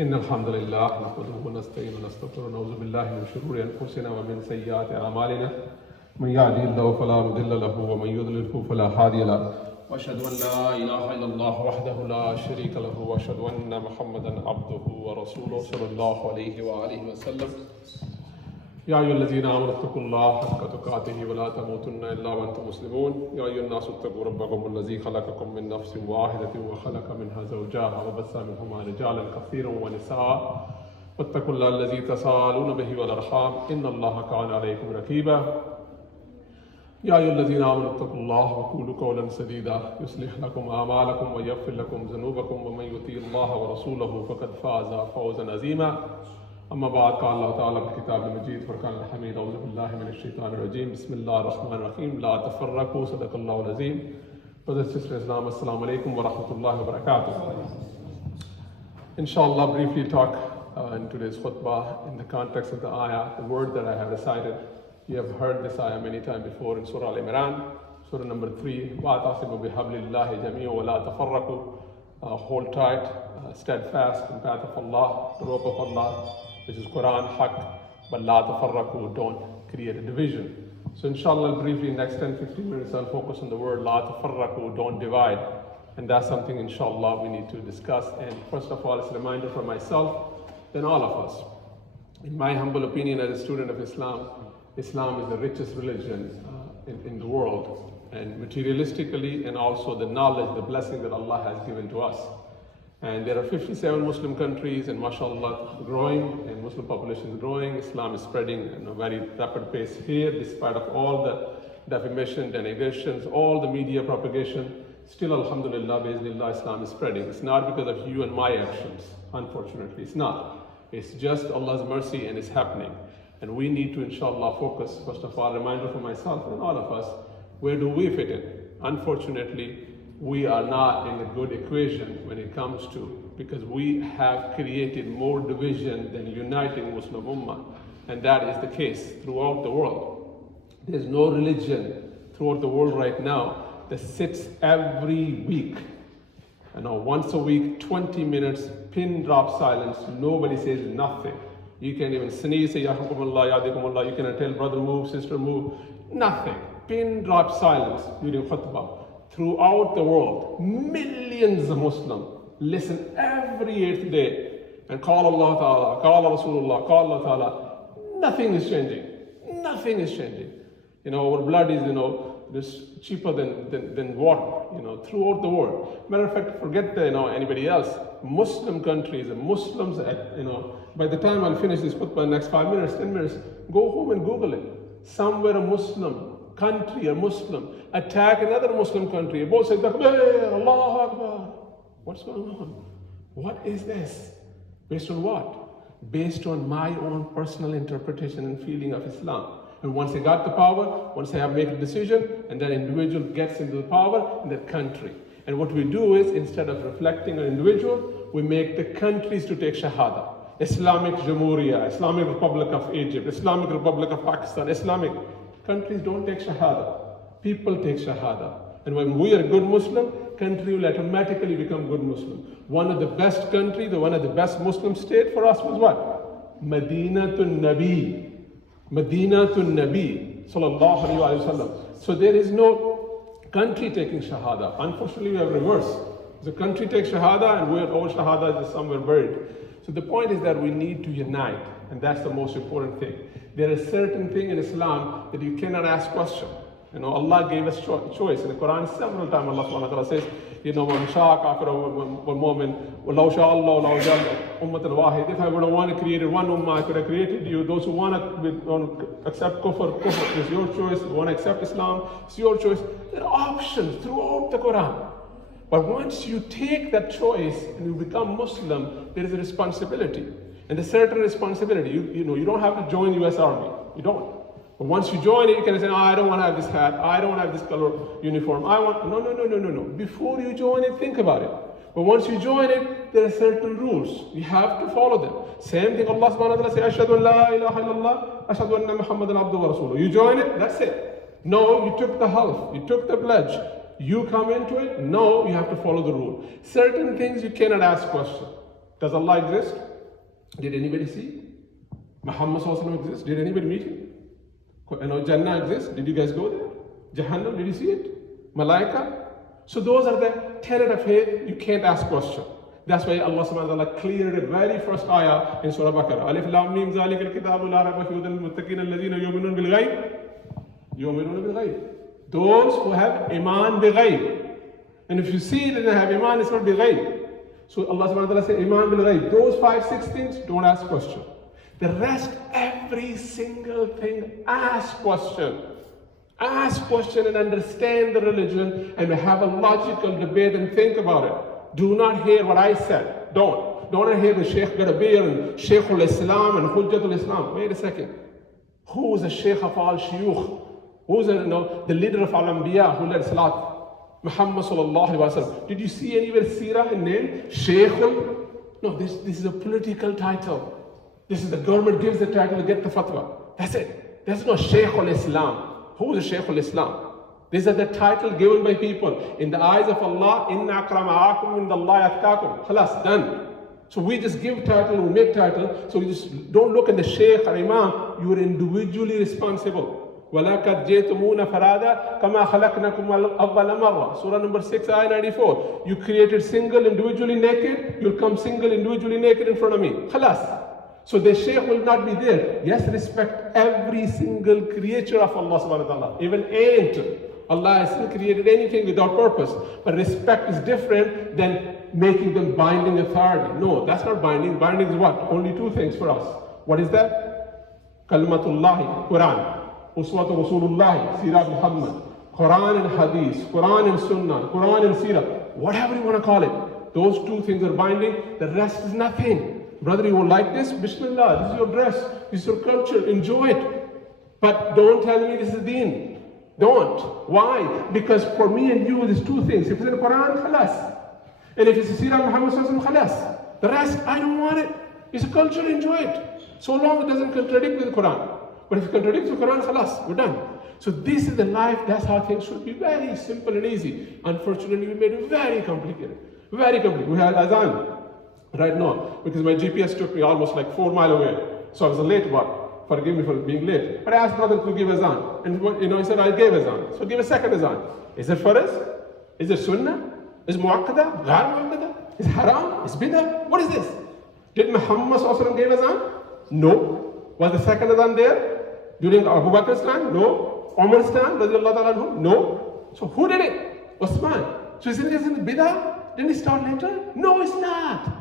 إن الحمد لله نحمده ونستعينه ونستغفره ونعوذ بالله من شرور أنفسنا ومن سيئات أعمالنا من يهده الله فلا مضل له ومن يضلل فلا هادي له وأشهد أن لا إله إلا الله وحده لا شريك له وأشهد أن محمدا عبده ورسوله صلى الله عليه وآله وسلم يا أيها الذين آمنوا اتقوا الله حق تقاته ولا تموتن إلا وأنتم مسلمون يا أيها الناس اتقوا ربكم الذي خلقكم من نفس واحدة وخلق منها زوجها وبث منهما رجالا كثيرا ونساء واتقوا الله الذي تساءلون به والأرحام إن الله كان عليكم رقيبا يا أيها الذين آمنوا اتقوا الله وقولوا قولا سديدا يصلح لكم أعمالكم ويغفر لكم ذنوبكم ومن يطيع الله ورسوله فقد فاز فوزا عظيما أما بعد قال الله تعالى في الكتاب المجيد فرقان الحميد أعوذ بالله من الشيطان الرجيم بسم الله الرحمن الرحيم لا تفرقوا صدق الله العظيم. Brothers and sisters, Islam, Assalamu alaikum wa rahmatullahi wa barakatuh. Inshallah, briefly talk in today's khutbah in the context of the ayah, the word that I have recited. You have heard this ayah many times before in Surah Al-Imran, Surah number 3. وَاعْتَصِمُوا بِحَبْلِ اللَّهِ جَمِيعًا وَلَا تَفَرَّقُوا. Hold tight, steadfast in the path of Allah, the rope of Allah, which is Quran, Haqq, but la tafarraqu, don't create a division. So inshallah, briefly, in the next 10-15 minutes, I'll focus on the word la tafarraqu, don't divide. And that's something, inshallah, we need to discuss. And first of all, it's a reminder for myself, then all of us. In my humble opinion as a student of Islam, Islam is the richest religion in the world. And materialistically, and also the knowledge, the blessing that Allah has given to us. And there are 57 Muslim countries, and mashallah, growing, and Muslim population is growing. Islam is spreading at a very rapid pace here, despite of all the defamation, denegations, all the media propagation. Still, alhamdulillah, bi'idhnillah, Islam is spreading. It's not because of you and my actions, unfortunately, it's not. It's just Allah's mercy, and it's happening. And we need to, inshallah, focus, first of all, reminder for myself and all of us, where do we fit in? Unfortunately, we are not in a good equation when it comes to, because we have created more division than uniting Muslim Ummah. And that is the case throughout the world. There's no religion throughout the world right now that sits every week, once a week, 20 minutes, pin drop silence, nobody says nothing. You can't even sneeze, say, Yahukumullah, Yadikumullah, you cannot tell brother move, sister move, nothing. Pin drop silence during khutbah. Throughout the world, millions of Muslims listen every 8th day and call Allah Ta'ala, call Rasulullah, call Allah Ta'ala. Nothing is changing. Nothing is changing. Our blood is, just cheaper than water, throughout the world. Matter of fact, forget anybody else. Muslim countries and Muslims, by the time I'll finish this khutbah in the next 5 minutes, 10 minutes, go home and Google it. Somewhere a Muslim country, a Muslim, attack another Muslim country. Both say, Takbir, Allahu Akbar. What's going on? What is this? Based on what? Based on my own personal interpretation and feeling of Islam. And once I got the power, once I have made a decision, and that individual gets into the power in that country. And what we do is, instead of reflecting on individual, we make the countries to take Shahada. Islamic Jamhuriya, Islamic Republic of Egypt, Islamic Republic of Pakistan, Islamic countries don't take Shahada. People take Shahada. And when we are a good Muslim, country will automatically become good Muslim. One of the best country, one of the best Muslim state for us was what? Madinatul Nabi. Madinatul Nabi. Sallallahu alayhi wa sallam. So there is no country taking Shahada. Unfortunately, we have reverse. The country takes Shahada and our Shahada is somewhere buried. So the point is that we need to unite. And that's the most important thing. There is certain thing in Islam that you cannot ask question. Allah gave us choice. In the Quran, several times Allah subhanahu wa ta'ala says, وَمَنْ شَاءَ كَافِرًا وَالْمُؤْمِنُ وَلَوْ شَاءَ اللَّهُ لَوْجَعَلَ أُمَّةً وَاحِدَةً. If I would have wanted to create one ummah, I could have created you. Those who want to accept kufr, is your choice. Who want to accept Islam, it's your choice. There are options throughout the Quran. But once you take that choice and you become Muslim, there is a responsibility. And a certain responsibility. You don't have to join US Army. You don't. But once you join it, you can say, I don't want to have this hat. I don't want to have this color uniform. No. Before you join it, think about it. But once you join it, there are certain rules. You have to follow them. Same thing Allah subhanahu wa ta'ala says, Ashhadu an la ilaha illallah, Ashhadu anna Muhammadan abduhu wa rasuluhu. You join it, that's it. No, you took the half, you took the pledge. You come into it, no, you have to follow the rule. Certain things you cannot ask questions. Does Allah exist? Did anybody see? Muhammad exists? Did anybody meet him? Jannah exists? Did you guys go there? Jahannam, did you see it? Malaika? So those are the tenet of faith. You can't ask question. That's why Allah subhanahu wa ta'ala cleared it very first ayah in Surah Baqarah. Alif Lam Mim Zalika al-Kitabu la rayba fihi hudal lil-muttaqin alladhina yu'minuna bil-ghayb. Yu'minuna bil-ghayb. Those who have iman bil-ghayb. And if you see that they have iman, it's not bil-ghayb. So Allah subhanahu wa ta'ala said iman bil-ghayb. Those 5-6 things, don't ask question. The rest, every single thing, ask question. Ask question and understand the religion and have a logical debate and think about it. Do not hear what I said. Don't hear the Sheikh got a beard and Sheikhul Islam and Hujjatul Islam. Wait a second. Who is the Sheikh of all Shuyukh? Who is the leader of Al-Anbiya who led Salat? Muhammad sallallahu alaihi wasallam. Did you see anywhere Sirah in name? Sheikhul? No, this is a political title. This is the government gives the title to get the fatwa. That's it. There's no Sheikhul Islam. Who is the Sheikhul Islam? These are the title given by people. In the eyes of Allah, Inna akramakum indallahi atqakum. Khalas, done. So we just give title, we make title. So you just don't look at the Sheikh or Imam. You are individually responsible. وَلَقَدْ جِئْتُمُونَ فَرَادًا كَمَا خَلَقْنَاكُمْ أَوَّلَ مَرَّةٍ Surah number 6, ayah 94. You created single, individually naked. You'll come single, individually naked in front of me. Khalas. So the Shaykh will not be there. Yes, respect every single creature of Allah subhanahu wa ta'ala. Even ant. Allah has still created anything without purpose. But respect is different than making them binding authority. No, that's not binding. Binding is what? Only two things for us. What is that? Kalimatullahi, Quran. Uswatu Rasulullahi, Sirah Muhammad. Quran and Hadith. Quran and Sunnah. Quran and Sirah. Whatever you want to call it. Those two things are binding. The rest is nothing. Brother, you will like this? Bismillah. This is your dress. This is your culture. Enjoy it. But don't tell me this is deen. Don't. Why? Because for me and you, there's two things. If it's in the Quran, khalas. And if it's a Sirah Muhammad sallallahu alaihi wasallam, khalas. The rest, I don't want it. It's a culture, enjoy it. So long it doesn't contradict with the Quran. But if it contradicts the Quran, khalas, we're done. So this is the life, that's how things should be. Very simple and easy. Unfortunately, we made it very complicated. Very complicated. We had azan right now, because my GPS took me almost like 4 miles away. So I was late about. Forgive me for being late. But I asked brother to give azan. And he said, I gave azan. So give a second azan. Is it farz? Is it sunnah? Is it muakkada? Ghar muakkada? Is it haram? Is it bidah? What is this? Did Muhammad sallallahu alaihi wasallam give azan? No. Was the second azan there? During Abu Bakr's time? No. Umar's time? Radiallahu ta'ala anhu? No. So who did it? Osman. So isn't this in the bidah? Didn't he start later? No, it's not.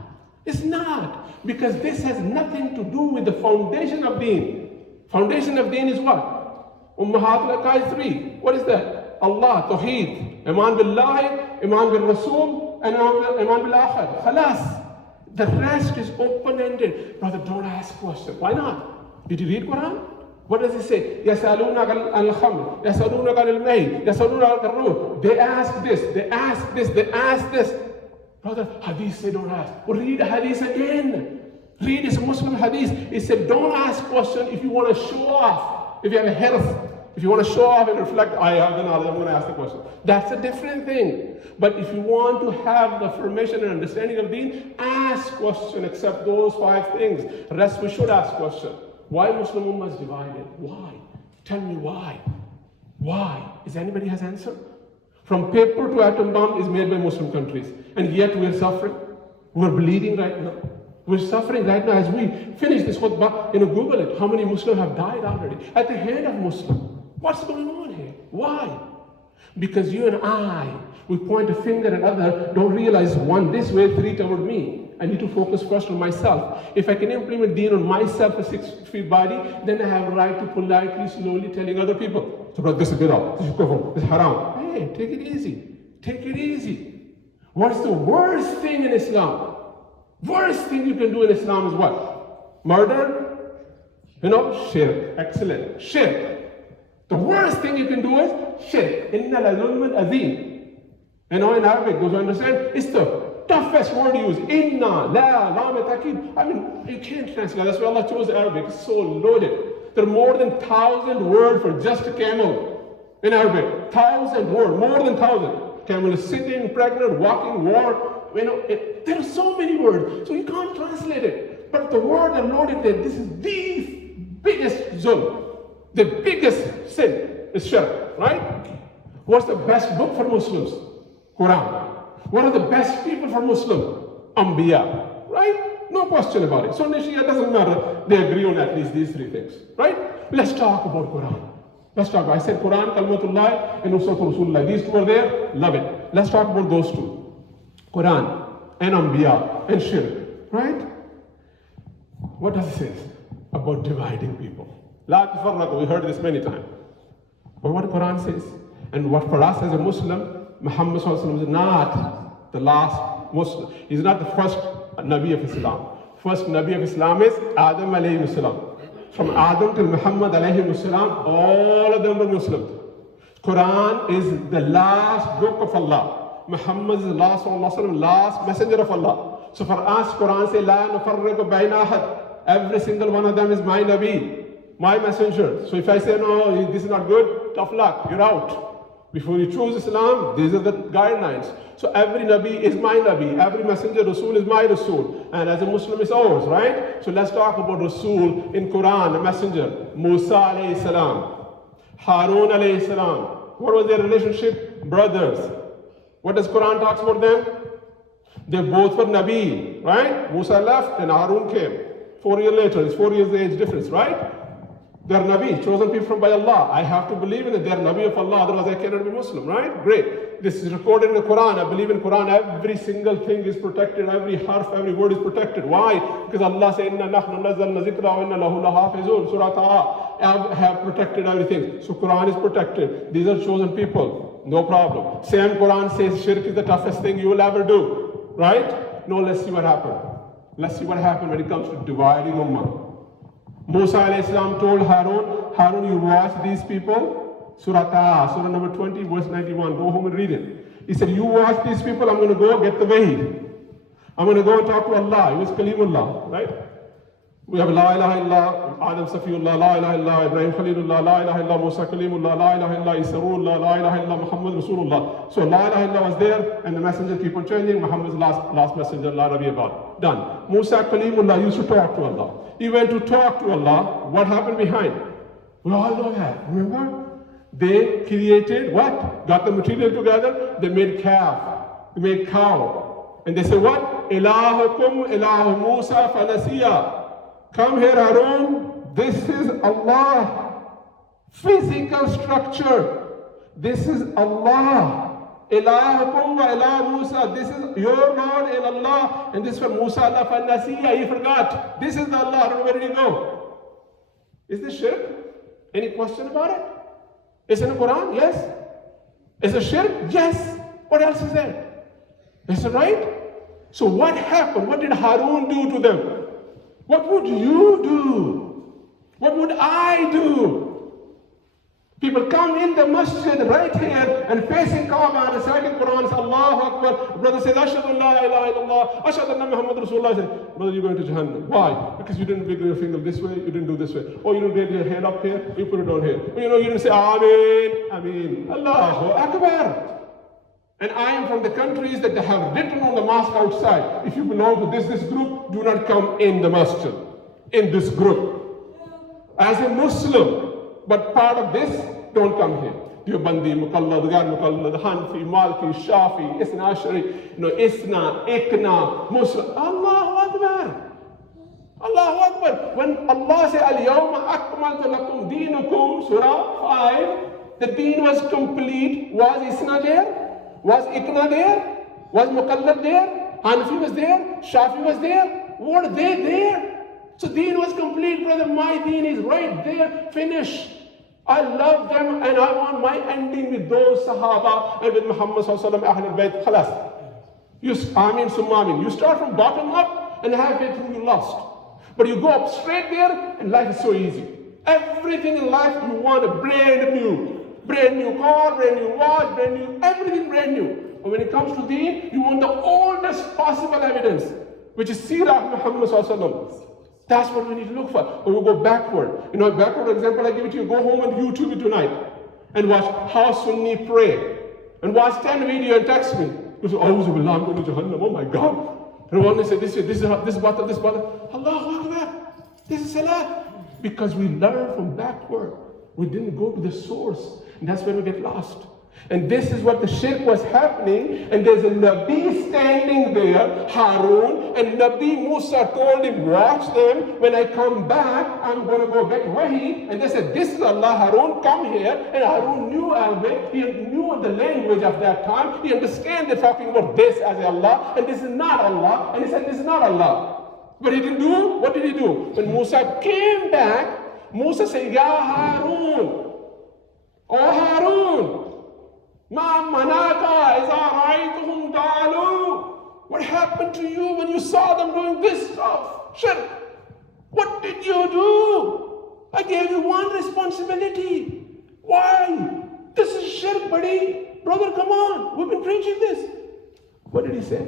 It's not. Because this has nothing to do with the foundation of deen. Foundation of deen is what? Ummahat al-Aqaid 3. What is that? Allah, Tawheed, Iman billahi, Iman bil Rasul, and Iman bil Akhir. Khalas. The rest is open-ended. Brother, don't ask questions. Why not? Did you read Quran? What does it say? يَسَأَلُونَكَ al-khamr, يَسَأَلُونَكَ al-mayd, يَسَأَلُونَكَ al-ruh. They ask this, they ask this, they ask this. Brother, hadith say don't ask. Well, read the hadith again. Read this Muslim hadith. It said don't ask question if you want to show off. If you have a health, if you want to show off and reflect, I have the knowledge, I'm going to ask the question. That's a different thing. But if you want to have the formation and understanding of deen, ask question except those 5 things. The rest we should ask question. Why Muslim Ummah is divided? Why? Tell me why. Why? Is anybody has answer? From paper to atom bomb is made by Muslim countries. And yet we are suffering. We're bleeding right now. We're suffering right now as we finish this khutbah. Google it. How many Muslims have died already? At the hand of Muslim. What's going on here? Why? Because you and I, we point a finger at other, don't realize 1 this way, 3 toward me. I need to focus first on myself. If I can implement deen on myself, a 6-feet body, then I have a right to politely, slowly telling other people. So, this is bid'ah, this is kufr, this is haram. Hey, take it easy. Take it easy. What's the worst thing in Islam? Worst thing you can do in Islam is what? Murder? Shirk. Excellent. Shirk. The worst thing you can do is shirk. Inna la zulman azim. In Arabic, those who understand, it's the toughest word to use. Inna, la, lam, ta'kid. I mean, you can't translate. That's why Allah chose Arabic. It's so loaded. There are more than 1,000 words for just a camel in Arabic. 1,000 words, more than 1,000. camel is sitting, pregnant, walking, war. There are so many words, so you can't translate it. But the word that Lord is there, this is the biggest zulm, the biggest sin is shirk, right? What's the best book for Muslims? Quran. What are the best people for Muslim? Anbiya, right? No question about it. Sunni Shia doesn't matter. They agree on at least these three things, right? Let's talk about Quran. Let's talk about, I said Quran, Kalmatullah, and Nusrat Rasulullah. These two are there, love it. Let's talk about those two. Quran and Anbiya and Shirk, right? What does it say about dividing people? La tafarraqu, we heard this many times. But what the Quran says, and what for us as a Muslim, Muhammad is not the last Muslim. He's not the first Nabi of Islam. First Nabi of Islam is Adam alayhi salam. From Adam till Muhammad alayhi salam, all of them were Muslims. Quran is the last book of Allah. Muhammad is the last messenger of Allah. So for us, Quran says, La nufarriqu bayna ahad. Every single one of them is my Nabi, my messenger. So if I say, no, this is not good, tough luck, you're out. Before you choose Islam, these are the guidelines. So every Nabi is my Nabi, every messenger, Rasul is my Rasul. And as a Muslim, it's ours, right? So let's talk about Rasul in Quran, the messenger. Musa alayhi salam, Harun alayhi salam. What was their relationship? Brothers. What does Quran talks about them? They both were Nabi, right? Musa left and Harun came. 4 years later, it's 4 years age difference, right? They're Nabi, chosen people from by Allah. I have to believe in it. They're Nabi of Allah, otherwise I cannot be Muslim, right? Great. This is recorded in the Quran. I believe in Quran. Every single thing is protected. Every harf, every word is protected. Why? Because Allah said, Inna nahnu nazzalna zikra wa inna lahu lahafizun. Surah Taha have protected everything. So Quran is protected. These are chosen people. No problem. Same Quran says shirk is the toughest thing you will ever do. Right? No, let's see what happened. Let's see what happened when it comes to dividing Ummah. Musa alayhi salam told Harun, you watch these people. Surah Taha, Surah number 20, verse 91. Go home and read it. He said, you watch these people, I'm going to go get the wahi. I'm going to go and talk to Allah. He was Kalimullah, right? We have La ilaha illallah, Adam Safiullah, La ilaha illallah, Ibrahim Khalilullah, La ilaha illallah, Musa Kalimullah, La ilaha illallah, Isarullah, La ilaha illallah, Muhammad Rasulullah. So La ilaha illallah was there, and the messenger keep on changing. Muhammad's last messenger, La Nabi about. Done. Musa Kalimullah used to talk to Allah. He went to talk to Allah. What happened behind? We all know that. Remember? They created what? Got the material together. They made calf. They made cow. And they say what? Ilahukum ilahu Musa fanasiya. Come here, Harun. This is Allah. Physical structure. This is Allah. Ilahukum wa ilah Musa. This is your Lord and Allah. And this is for Musa Allah fanasiya. He forgot. This is the Allah. I don't know where did he go. Is this shirk? Any question about it? Is it in the Quran? Yes. Is it shirk? Yes. What else is there? Is it right? So what happened? What did Harun do to them? What would you do? What would I do? People come in the masjid right here and facing Kaaba and reciting Quran, say Allahu Akbar. Brother says, Ashhadu an la ilaha illallah, Ashhadu anna Muhammad Rasulullah. Says, brother, you're going to Jahannam. Why? Because you didn't wiggle your finger this way, you didn't do this way. Oh, you didn't get your hand up here, you put it down here. Oh, you didn't say Ameen, Ameen. Allahu Akbar. And I am from the countries that they have written on the mosque outside. If you belong to this group, do not come in the masjid, in this group. As a Muslim, but part of this, don't come here. Diyobandi, Muqallad, Gar Muqallad, Hanfi, Malki, Shafi, Isna Ashari, Isna, Ikna, Muslim. Allahu Akbar. Allahu Akbar. When Allah said, Al-Yawma Akmaltu Lakum Deenukum, Surah 5, the deen was complete. Was Isna there? Was Ikna there? Was Muqallad there? Hanfi was there? Shafi was there? Were they there? So deen was complete, brother. My deen is right there. Finish. I love them and I want my ending with those Sahaba and with Muhammad Sallallahu Alaihi Wasallam, Ahlul Bayt. Khalas. Ameen summa ameen. You start from bottom up and halfway through you lost. But you go up straight there and life is so easy. Everything in life you want a brand new. Brand new car, brand new watch, brand new, everything brand new. And when it comes to deen, you want the oldest possible evidence, which is Seerah Muhammad Sallallahu Alaihi Wasallam. That's what we need to look for. Or we go backward. Backward example I give it to you. Go home and YouTube it tonight and watch how Sunni pray. and watch 10 videos and text me. You say, I'm going to Jahannam, oh my God. And one say, this is batal. Allahu Akbar. This is salah. Because we learn from backward. We didn't go to the source. And that's where we get lost. And this is what the shirk was happening. And there's a Nabi standing there, Harun, and Nabi Musa told him, watch them. When I come back, I'm going to go get Wahi. And they said, this is Allah, Harun, come here. And Harun knew Arabic. He knew the language of that time. He understands they're talking about this as Allah. And this is not Allah. And he said, this is not Allah. But he didn't do, what did he do? When Musa came back, Musa said, Ya Harun. Oh Harun. Ma manaka iza ra'aytuhum qalu. What happened to you when you saw them doing this stuff? Shirk. What did you do? I gave you one responsibility. Why? This is shirk, buddy. Brother, come on. We've been preaching this. What did he say?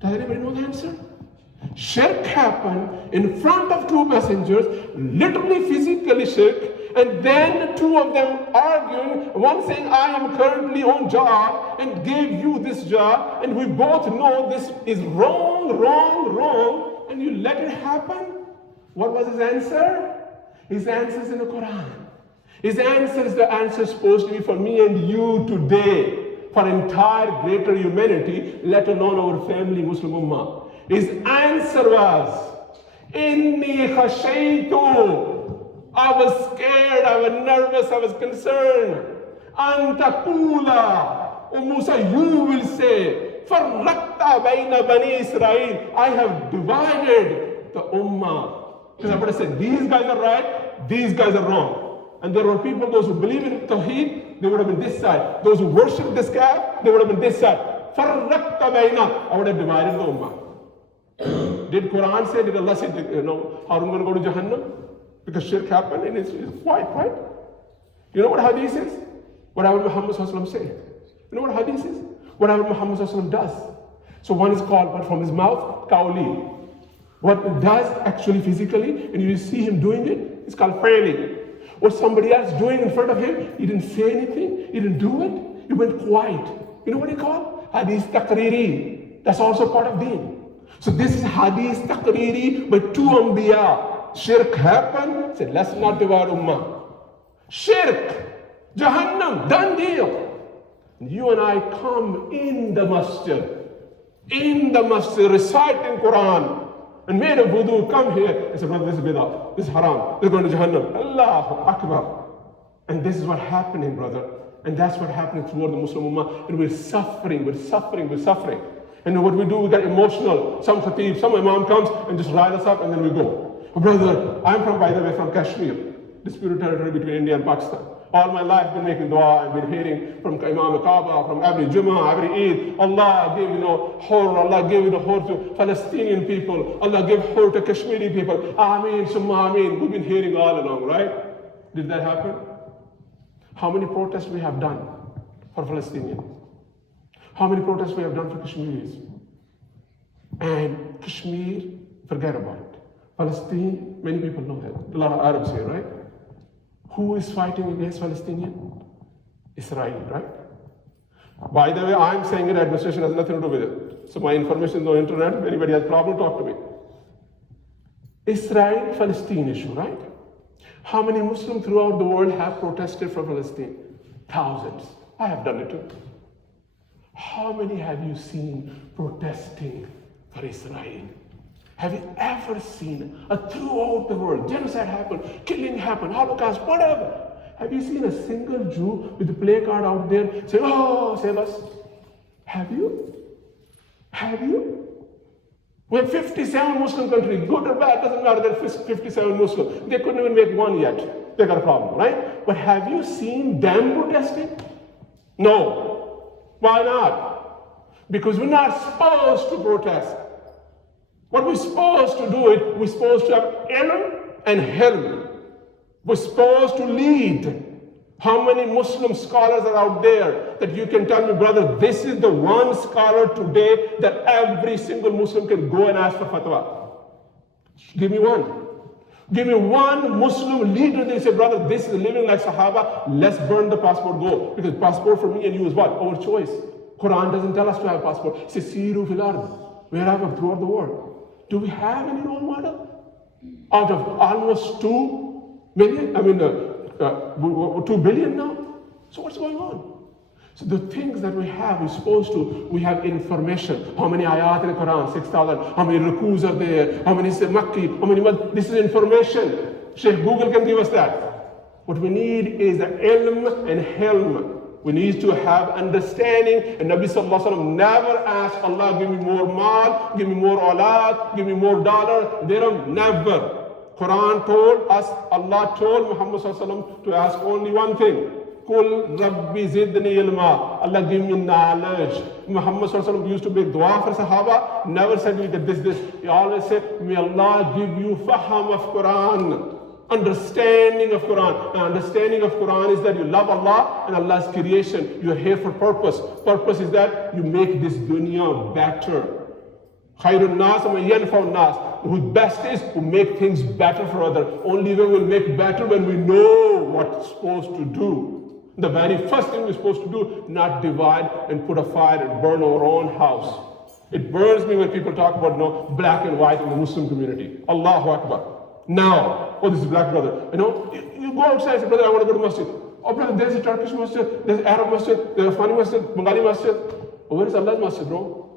Does anybody know the answer? Shirk happened in front of two messengers, literally physically shirk, and then two of them arguing, one saying, I am currently on job and gave you this job, and we both know this is wrong, and you let it happen? What was his answer? His answer is in the Quran. His answer is the answer supposed to be for me and you today, for entire greater humanity, let alone our family Muslim Ummah. His answer was, Inni khashaytu. I was scared, I was nervous, I was concerned. Antakula. Oh Musa, you will say, Farrakta baina bani Israel. I have divided the Ummah. Because I would have said, these guys are right, these guys are wrong. And there were people, those who believe in Tawheed, they would have been this side. Those who worship this guy, they would have been this side. Farrakta baina. I would have divided the Ummah. Did Quran say, did Allah say, Harun going to go to Jahannam? Because shirk happened and it's white, right? You know what hadith is? Whatever Muhammad say. You know what hadith is? Whatever Muhammad does. So one is called, but from his mouth, qawli. What it does actually physically, and you see him doing it, it's called failing. What somebody else doing in front of him, he didn't say anything, he didn't do it, he went quiet. You know what he called? Hadith taqriri. That's also part of deen. So this is hadith taqriri by two anbiya. Shirk happened, said let's not divide ummah. Shirk, Jahannam, done deal. You and I come in the masjid, reciting Quran, and made a wudu, come here, and say, brother, this is bid'ah, this is haram, this is going to Jahannam. Allahu Akbar. And this is what happening, brother. And that's what happening toward the Muslim Ummah. And we're suffering. And what we do, we get emotional. Some Khateeb, some Imam comes and just rile us up and then we go. Oh, brother, I'm from, by the way, from Kashmir, disputed territory between India and Pakistan. All my life I've been making dua, I've been hearing from Imam Kaaba, from every Jummah, every Eid. Allah gave, hur, Allah gave the hur to Palestinian people. Allah gave hur to Kashmiri people. Ameen, summa ameen. We've been hearing all along, right? Did that happen? How many protests we have done for Palestinians? How many protests we have done for Kashmiris? And Kashmir, forget about it. Palestine, many people know that. A lot of Arabs here, right? Who is fighting against Palestinian? Israel, right? By the way, I'm saying it, administration has nothing to do with it. So my information is on the internet. If anybody has a problem, talk to me. Israel-Palestine issue, right? How many Muslims throughout the world have protested for Palestine? Thousands. I have done it too. How many have you seen protesting for Israel? Have you ever seen throughout the world, genocide happened, killing happened, Holocaust, whatever? Have you seen a single Jew with a placard out there saying, oh, save us? Have you? Have you? We're 57 Muslim countries, good or bad, doesn't matter, they're 57 Muslim. They couldn't even make one yet. They got a problem, right? But have you seen them protesting? No. Why not? Because we're not supposed to protest. What we're supposed to do it, we're supposed to have ilm and hilm. We're supposed to lead. How many Muslim scholars are out there that you can tell me, brother, this is the one scholar today that every single Muslim can go and ask for fatwa? Give me one. Give me one Muslim leader, they say, brother, this is living like Sahaba, let's burn the passport, go. Because passport for me and you is what? Our choice. Quran doesn't tell us to have a passport. It says, Siru fil ard, wherever, throughout the world. Do we have any role model? Out of almost 2 million, 2 billion now? So what's going on? So the things that we have, we have information. How many ayat in the Quran? 6,000. How many rukus are there? How many say Makki? How many? This is information. Sheikh Google can give us that. What we need is the ilm and hilm. We need to have understanding. And Nabi Sallallahu Alaihi Wasallam never asked Allah, give me more mal, give me more awlad, give me more dollar. Never. Quran told us, Allah told Muhammad Sallallahu Alaihi Wasallam to ask only one thing. Kul Rabbi zidni ilma. Allah give me knowledge. Muhammad Sallallahu Alaihi Wasallam used to make dua for Sahaba. Never said we did this. He always said, may Allah give you faham of Quran. Understanding of Quran. Now, understanding of Quran is that you love Allah and Allah's creation. You are here for purpose. Purpose is that you make this dunya better. Khairun nas wa yanfa'un nas. Who best is who make things better for others. Only way we'll make better when we know what's supposed to do. The very first thing we're supposed to do, not divide and put a fire and burn our own house. It burns me when people talk about black and white in the Muslim community. Allahu Akbar. Now, this is black brother. You go outside and say, brother, I want to go to masjid. Oh, brother, there's a Turkish masjid, there's Arab masjid, there's a Afghani masjid, Bengali masjid. Oh, where is Allah's masjid, bro?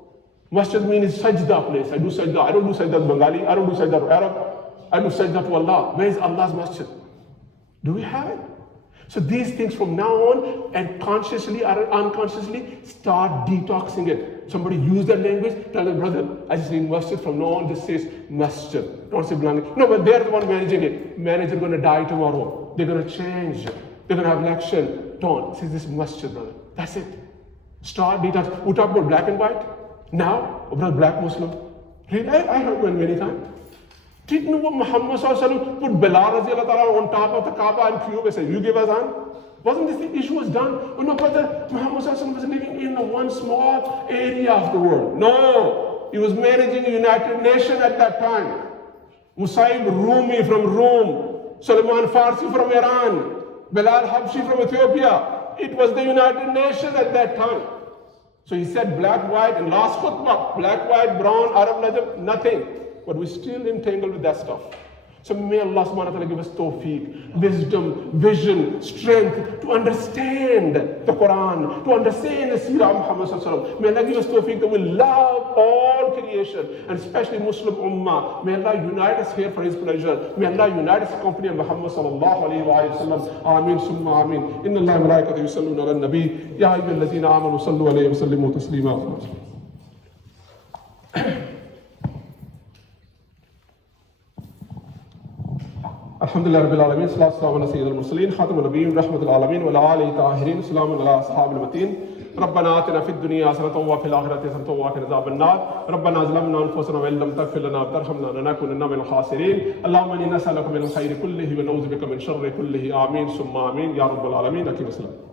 Masjid means sajda place. I do sajda. I don't do sajda to Bengali. I don't do sajda to Arab. I do sajda to Allah. Where is Allah's masjid? Do we have it? So these things from now on, and consciously or unconsciously, start detoxing it. Somebody use that language, tell them, brother, I just need masjid. From now on, this says masjid. Don't say Bengali. No, but they're the one managing it. Manager going to die tomorrow. They're going to change. They're going to have election. Don't. Say this masjid, brother. That's it. Start detox. We talk about black and white. Now, brother, black Muslim. Really? I heard one many times. Didn't know what Muhammad put Bilal on top of the Kaaba and Cube and said, you give us on? Wasn't this the issue was done? Oh no, brother, Muhammad was living in one small area of the world. No, he was managing a United Nations at that time. Musaib Rumi from Rome, Salman Farsi from Iran, Bilal Habshi from Ethiopia. It was the United Nations at that time. So he said black, white, and last khutbah, black, white, brown, Arab, Najab, nothing. But we're still entangled with that stuff. So may Allah subhanahu wa ta'ala give us tawfiq, wisdom, vision, strength to understand the Quran, to understand the Seerah of Muhammad sallallahu alaihi wasallam. May Allah give us tawfiq that we love all creation, and especially Muslim Ummah. May Allah unite us here for His pleasure. May Allah unite us in the company of Muhammad sallallahu alaihi wasallam. Ameen summa ameen. Inna Allah wa malaikatahu yusalluna ala an-nabi. Ya ayyuhalladhina amanu sallu alayhi wa sallimu taslima. Alhamdulillah Rabbil Alameen, salatu wassalamu ala Sayyidil Mursaleen, Khatam al-Nabiyyin, Rahmatul Alameen, wa ala alihi tahirin, salamun ala ashabil mateen. ربنا آتنا في الدنيا حسنة وفي الآخرة حسنة وقنا عذاب النار ربنا ظلمنا أنفسنا وإن لم تغفر لنا وترحمنا لنكونن من الخاسرين اللهم إنا نسألك من الخير كله ونعوذ بك من شر كله آمين ثم آمين يا رب العالمين. أقم الصلاة.